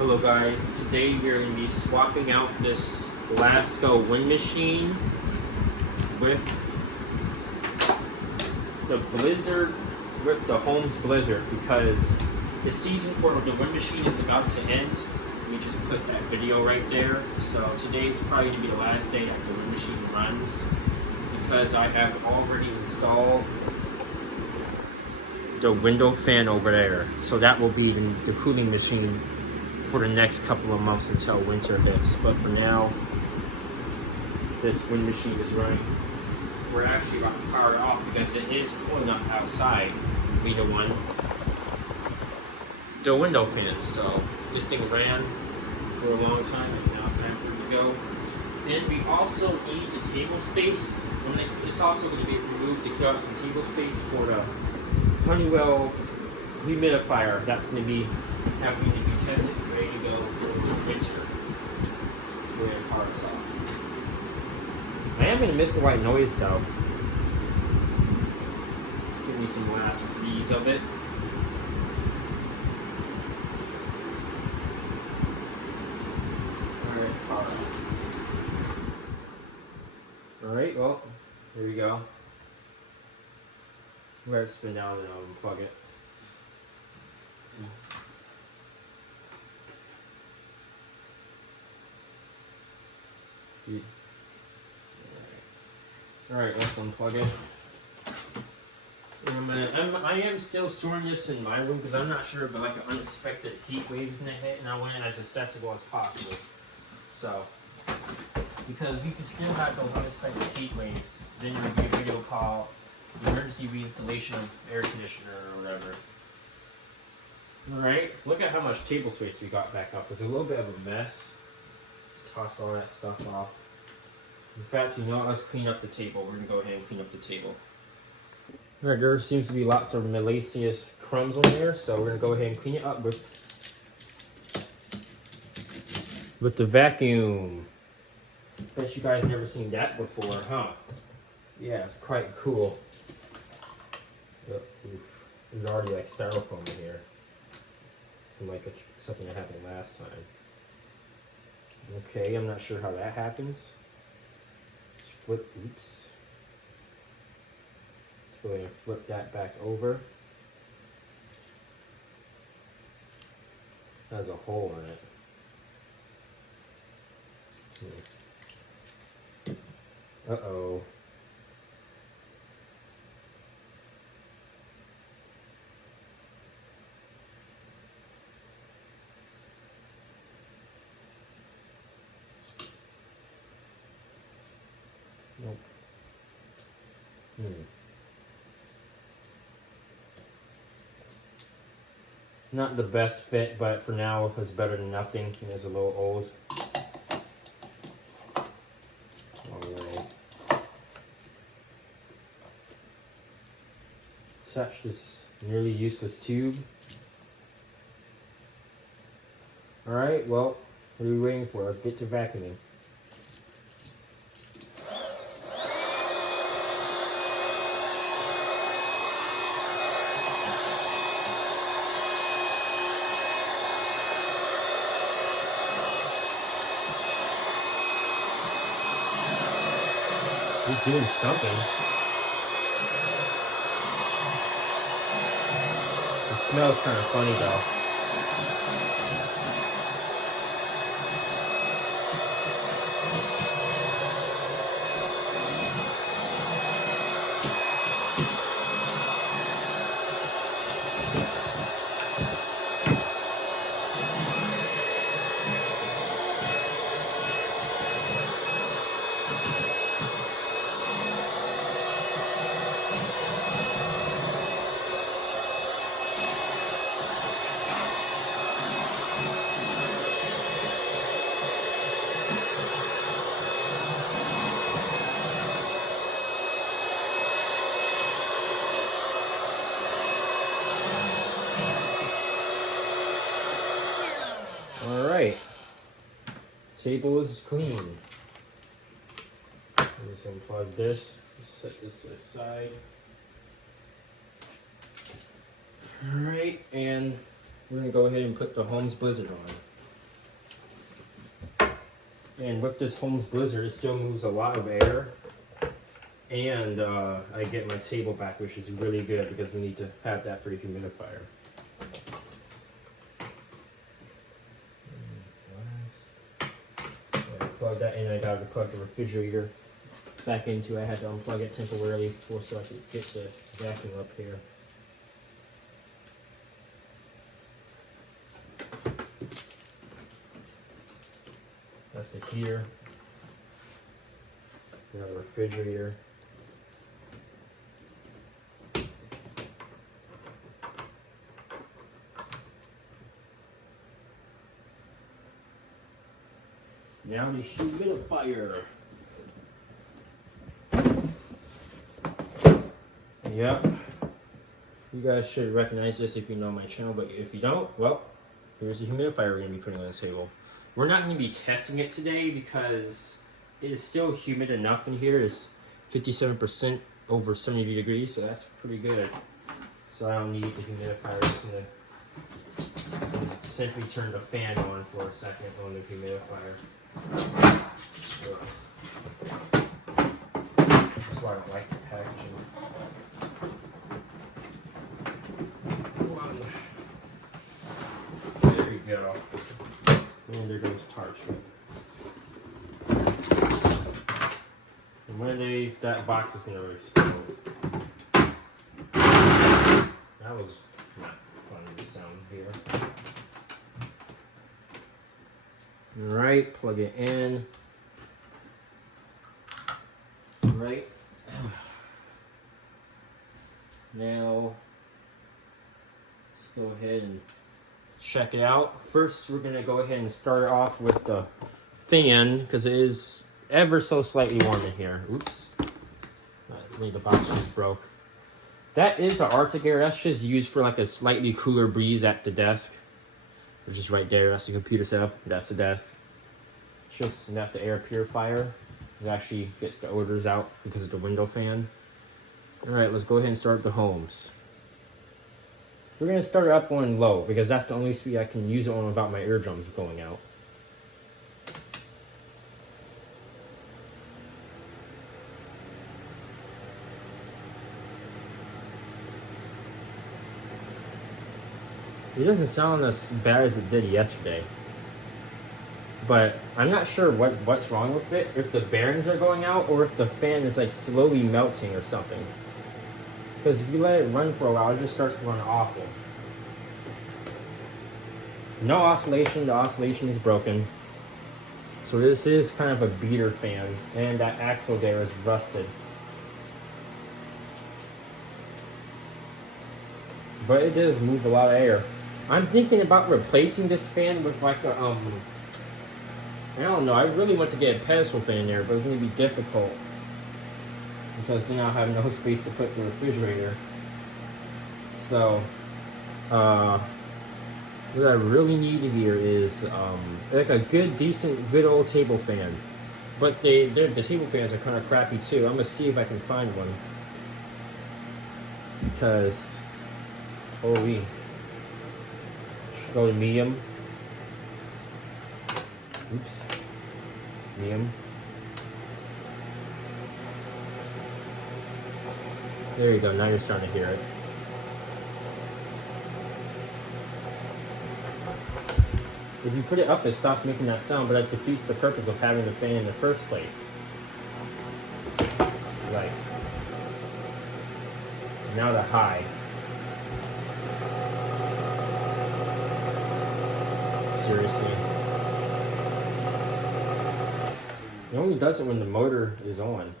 Hello guys, today we're going to be swapping out this Lasko wind machine with the Blizzard, with the Holmes Blizzard, because the season for the wind machine is about to end. We just put that video right there. So today's probably going to be the last day that the wind machine runs, because I have already installed the window fan over there. So that will be the cooling machine for the next couple of months until winter hits. But for now, this wind machine is running. We're actually about to power it off because it is cool enough outside to be the window fan. So this thing ran for a long time, and now it's time for it to go. And we also need the table space. It's also going to be removed to clear up some table space for the Honeywell humidifier. That's going to be having to be tested and ready to go for winter. So let's go ahead and power this off. I am going to miss the white noise though. Just give me some last reads of it. Alright, power off. Alright, well, here we go. We're going to spin down and I'll unplug it. Alright, let's unplug it. I am still storing this in my room because I'm not sure if like an unexpected heat wave is going to hit, and I want it as accessible as possible. So, because we can still have those unexpected heat waves, then there would be a video called emergency reinstallation of air conditioner or whatever. Alright, look at how much table space we got back up. It's a little bit of a mess. Let's toss all that stuff off. In fact, you know what? Let's clean up the table. We're going to go ahead and clean up the table. Alright, there seems to be lots of malaceous crumbs on there, so we're going to go ahead and clean it up with the vacuum. Bet you guys never seen that before, huh? Yeah, it's quite cool. Oh, oof. There's already like styrofoam in here from like something that happened last time. Okay, I'm not sure how that happens. Flip, oops. Let's go ahead and flip that back over. It has a hole in it. Uh-oh. Nope. Not the best fit, but for now it's better than nothing. It's a little old. Alright. Such this nearly useless tube. Alright, well, what are we waiting for? Let's get to vacuuming. He's doing something. It smells kind of funny though. Alright, table is clean. Let me just unplug this, set this to the side. Alright, and we're going to go ahead and put the Holmes Blizzard on. And with this Holmes Blizzard, it still moves a lot of air. And I get my table back, which is really good because we need to have that for the humidifier. Plug that in. I gotta plug the refrigerator back into. I had to unplug it temporarily before so I could get the vacuum up here. That's the heater. We have a refrigerator. Now the humidifier. Yep. You guys should recognize this if you know my channel, but if you don't, well, here's the humidifier we're going to be putting on the table. We're not going to be testing it today because it is still humid enough in here. It's 57% over 70 degrees, so that's pretty good. So I don't need the humidifier. I'm just going to simply turn the fan on for a second on the humidifier. That's why I like the packaging. There we go. And there goes parts. And one of these, that box is going to explode. That was not fun to sound here. Alright, plug it in. Alright. Now, let's go ahead and check it out. First, we're going to go ahead and start off with the fan because it is ever so slightly warm in here. Oops. I think the box just broke. That is an Arctic air. That's just used for like a slightly cooler breeze at the desk. Which is right there. That's the computer setup. That's the desk. And that's the air purifier. It actually gets the odors out because of the window fan. Alright, let's go ahead and start the Holmes. We're going to start it up on low because that's the only speed I can use it on without my eardrums going out. It doesn't sound as bad as it did yesterday. But I'm not sure what's wrong with it. If the bearings are going out or if the fan is like slowly melting or something. Because if you let it run for a while, it just starts to run awful. No oscillation. The oscillation is broken. So this is kind of a beater fan. And that axle there is rusted. But it does move a lot of air. I'm thinking about replacing this fan with like a, I don't know, I really want to get a pedestal fan in there, but it's going to be difficult. Because then I'll have no space to put the refrigerator. So, what I really need here is like a good old table fan. But the table fans are kind of crappy too. I'm going to see if I can find one. Because, holy. Go to medium. Oops. Medium. There you go. Now you're starting to hear it. If you put it up, it stops making that sound, but that defeats the purpose of having the fan in the first place. Lights. Now the high. Seriously. It only does it when the motor is on.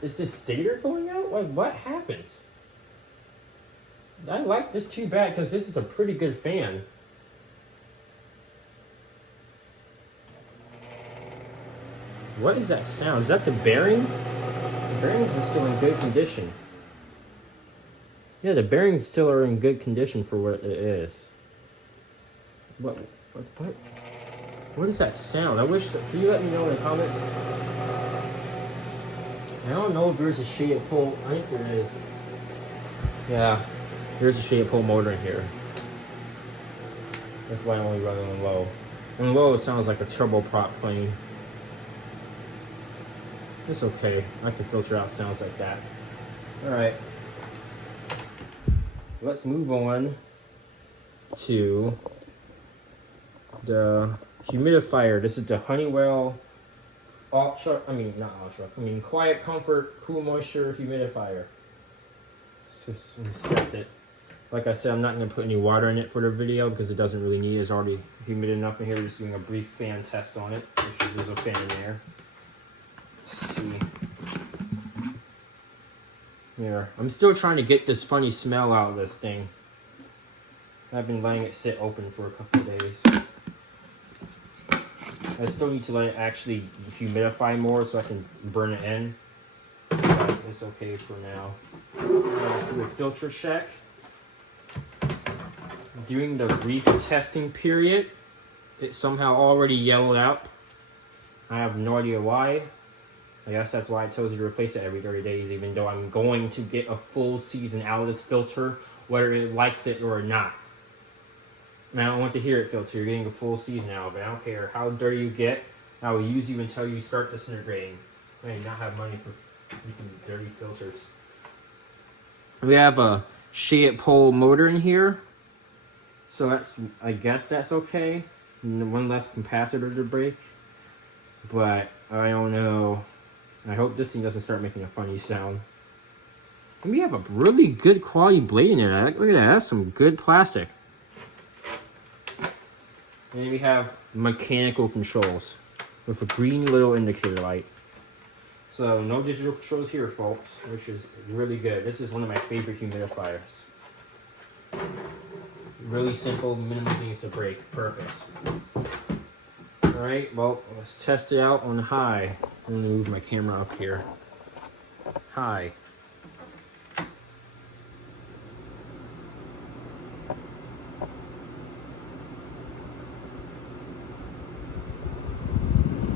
Is this stator going out? Like, what happened? I like this too bad because this is a pretty good fan. What is that sound? Is that the bearing? The bearings are still in good condition. Yeah, the bearings still are in good condition for what it is. What is that sound? I wish, can you let me know in the comments? I don't know if there's a shaded pole. I think there is. Yeah, there's a shaded pole motor in here. That's why I only run it on low. On low, it sounds like a turboprop plane. It's okay. I can filter out sounds like that. All right. Let's move on to the humidifier. This is the Honeywell Ultra, not Ultra, Quiet Comfort Cool Moisture Humidifier. Let's just inspect it. Like I said, I'm not going to put any water in it for the video because it doesn't really need it. It's already humid enough in here. We're just doing a brief fan test on it. Make sure there's a fan in there. Let's see. Here. I'm still trying to get this funny smell out of this thing. I've been letting it sit open for a couple of days. I still need to let it actually humidify more so I can burn it in. But it's okay for now. Let's do a filter check. During the brief testing period, it somehow already yellowed out. I have no idea why. I guess that's why it tells you to replace it every 30 days, even though I'm going to get a full season out of this filter, whether it likes it or not. And I don't want to hear it filter. You're getting a full season out of it. I don't care how dirty you get. I will use you until you start disintegrating. I do not have money for dirty filters. We have a shade pole motor in here. So I guess that's okay. One less capacitor to break. But I don't know. I hope this thing doesn't start making a funny sound. And we have a really good quality blade in there. Look at that. That's some good plastic. And then we have mechanical controls with a green little indicator light. So no digital controls here, folks, which is really good. This is one of my favorite humidifiers. Really simple, minimal things to break. Perfect. Alright, well, let's test it out on high. I'm going to move my camera up here. High.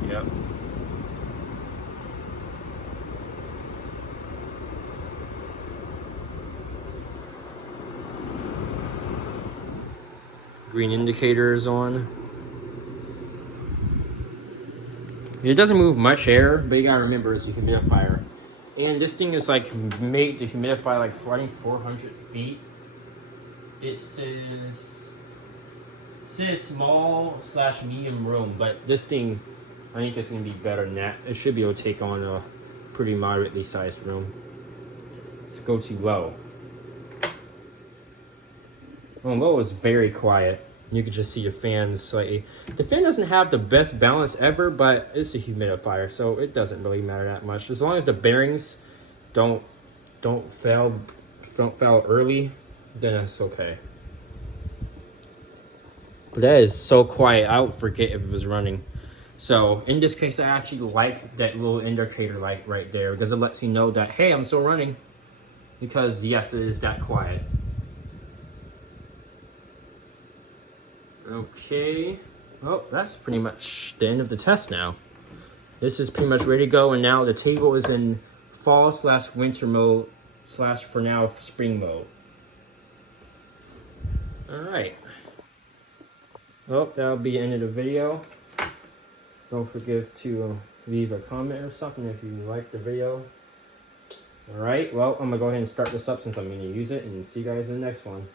Yep. Green indicator is on. It doesn't move much air, but you gotta remember it's a humidifier. And this thing is like made to humidify like 400 feet. It says small/medium room, but this thing, I think it's gonna be better than that. It should be able to take on a pretty moderately sized room. Let's go to low. Well, low is very quiet. You can just see your fan slightly. The fan doesn't have the best balance ever, but it's a humidifier, so it doesn't really matter that much. As long as the bearings don't fail early, then it's okay. But that is so quiet, I would forget if it was running. So in this case, I actually like that little indicator light right there because it lets you know that, hey, I'm still running. Because yes, it is that quiet. Okay, well, that's pretty much the end of the test now. This is pretty much ready to go, and now the table is in fall/winter mode / for now spring mode. Alright. Well, that'll be the end of the video. Don't forget to leave a comment or something if you like the video. Alright, well, I'm going to go ahead and start this up since I'm going to use it, and see you guys in the next one.